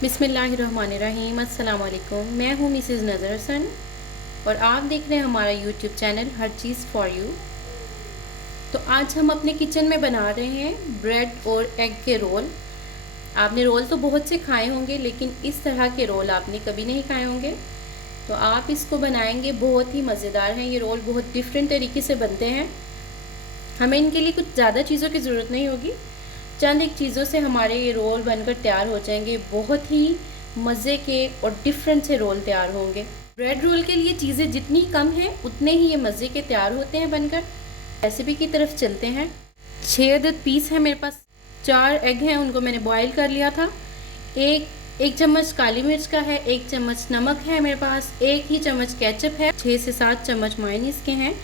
बिस्मिल्लाहिर्रहमानिर्रहीम। अस्सलाम वालेकुम। मैं हूँ मिसेज़ नज़र हसन और आप देख रहे हैं हमारा YouTube channel her cheese for you. तो आज हम अपने किचन में बना रहे हैं ब्रेड और एग के रोल। आपने रोल तो बहुत से खाए होंगे, लेकिन इस तरह के रोल आपने कभी नहीं खाए होंगे। तो आप इसको बनाएंगे, बहुत ही मज़ेदार हैं ये रोल, बहुत डिफरेंट तरीके से बनते हैं। हमें इनके लिए कुछ ज़्यादा चीज़ों की ज़रूरत नहीं होगी, चंद एक चीज़ों से हमारे ये रोल बनकर तैयार हो जाएंगे। बहुत ही मज़े के और डिफरेंट से रोल तैयार होंगे। ब्रेड रोल के लिए चीज़ें जितनी कम हैं उतने ही ये मज़े के तैयार होते हैं बनकर। रेसिपी की तरफ चलते हैं। 6 अदद पीस है मेरे पास। 4 एग हैं, उनको मैंने बॉईल कर लिया था। एक चम्मच काली मिर्च का है, 1 चम्मच नमक है मेरे पास, 1 ही चम्मच केचप है, 6 से 7 चम्मच मायोनीज़ के हैं।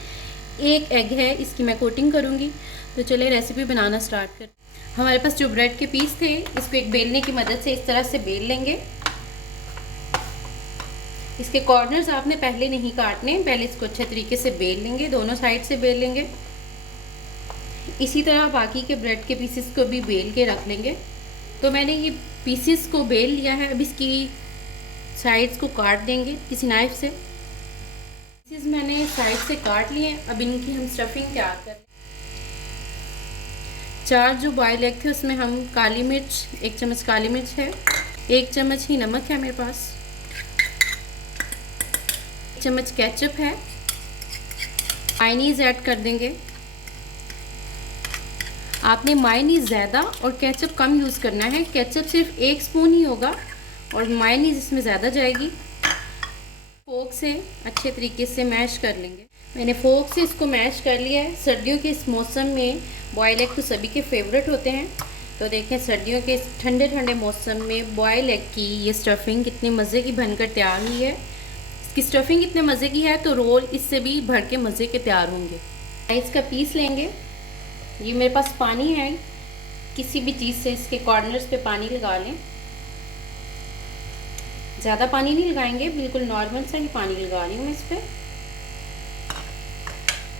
1 एग है, इसकी मैं कोटिंग करूँगी। तो चलिए रेसिपी बनाना स्टार्ट कर। हमारे पास जो ब्रेड के पीस थे, इसको एक बेलने की मदद से इस तरह से बेल लेंगे। इसके कॉर्नर्स आपने पहले नहीं काटने, पहले इसको अच्छे तरीके से बेल लेंगे, दोनों साइड से बेल लेंगे। इसी तरह बाकी के ब्रेड के पीसेस को भी बेल के रख लेंगे। तो मैंने ये पीसेस को बेल लिया है, अब इसकी साइड्स को काट देंगे किसी नाइफ से। पीसेस मैंने साइड से काट लिए। अब इनकी हम स्टफिंग तैयार करें। 4 जो बॉयल एग थे उसमें हम काली मिर्च, 1 चम्मच काली मिर्च है, 1 चम्मच ही नमक है मेरे पास, 1 चम्मच केचप है, मायोनीज़ ऐड कर देंगे। आपने मायोनीज़ ज़्यादा और केचप कम यूज़ करना है। केचप सिर्फ 1 स्पून ही होगा और मायोनीज़ इसमें ज़्यादा जाएगी। फोक से अच्छे तरीके से मैश कर लेंगे। मैंने फोक से इसको मैश कर लिया है। सर्दियों के इस मौसम में बॉयल एग तो सभी के फेवरेट होते हैं। तो देखें, सर्दियों के इस ठंडे ठंडे मौसम में बॉयल एग की ये स्टफिंग कितनी मज़े की बनकर तैयार हुई है। इसकी स्टफिंग इतने मज़े की है तो रोल इससे भी भर के मज़े के तैयार होंगे। राइस का पीस लेंगे। ये मेरे पास पानी है, किसी भी चीज़ से इसके कॉर्नर्स पे पानी लगा लें। ज़्यादा पानी नहीं लगाएंगे, बिल्कुल नॉर्मल सा ही पानी लगा रही हूँ मैं इस पर।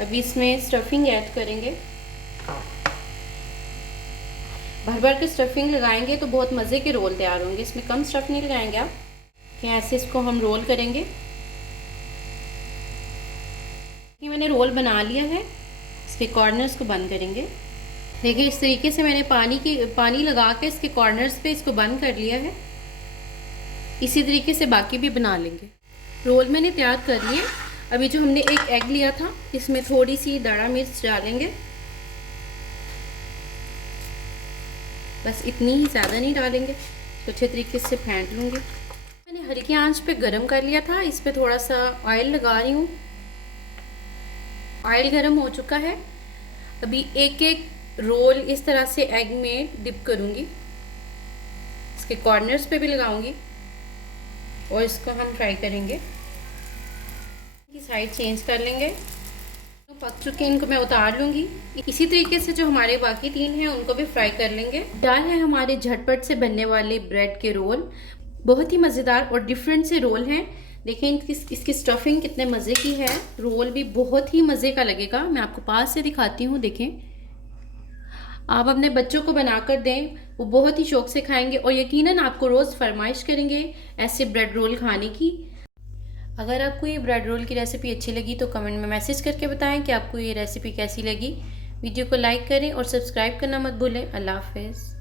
अभी इसमें स्टफिंग ऐड करेंगे। भर भर के स्टफिंग लगाएंगे तो बहुत मज़े के रोल तैयार होंगे। इसमें कम स्टफ नहीं लगाएंगे आप। कि ऐसे इसको हम रोल करेंगे। ये मैंने रोल बना लिया है, इसके कॉर्नर्स को बंद करेंगे। देखिए, इस तरीके से मैंने पानी लगा के इसके कॉर्नर्स पे इसको बंद कर लिया है। इसी तरीके से बाकी भी बना लेंगे। रोल मैंने तैयार कर लिए। अभी जो हमने एक एग लिया था, इसमें थोड़ी सी दाढ़ा मिर्च डालेंगे, बस इतनी ही, ज़्यादा नहीं डालेंगे। तो अच्छे तरीके से फेंट लूँगी। मैंने हल्की आंच पे गरम कर लिया था। इस पे थोड़ा सा ऑयल लगा रही हूँ। ऑयल गरम हो चुका है। अभी एक एक रोल इस तरह से एग में डिप करूँगी। इसके कॉर्नर्स पे भी लगाऊंगी और इसको हम फ्राई करेंगे। की साइड चेंज कर लेंगे। तो पक चुके हैं, इनको मैं उतार लूँगी। इसी तरीके से जो हमारे बाकी 3 हैं उनको भी फ्राई कर लेंगे। तैयार है हमारे झटपट से बनने वाले ब्रेड के रोल। बहुत ही मज़ेदार और डिफरेंट से रोल हैं। देखें इसकी स्टफिंग कितने मज़े की है। रोल भी बहुत ही मज़े का लगेगा। मैं आपको पास से दिखाती हूँ। देखें, आप अपने बच्चों को बनाकर दें, वो बहुत ही शौक़ से खाएंगे और यकीनन आपको रोज़ फरमाइश करेंगे ऐसे ब्रेड रोल खाने की। अगर आपको ये ब्रेड रोल की रेसिपी अच्छी लगी तो कमेंट में मैसेज करके बताएं कि आपको ये रेसिपी कैसी लगी। वीडियो को लाइक करें और सब्सक्राइब करना मत भूलें। अल्लाह हाफ़िज़।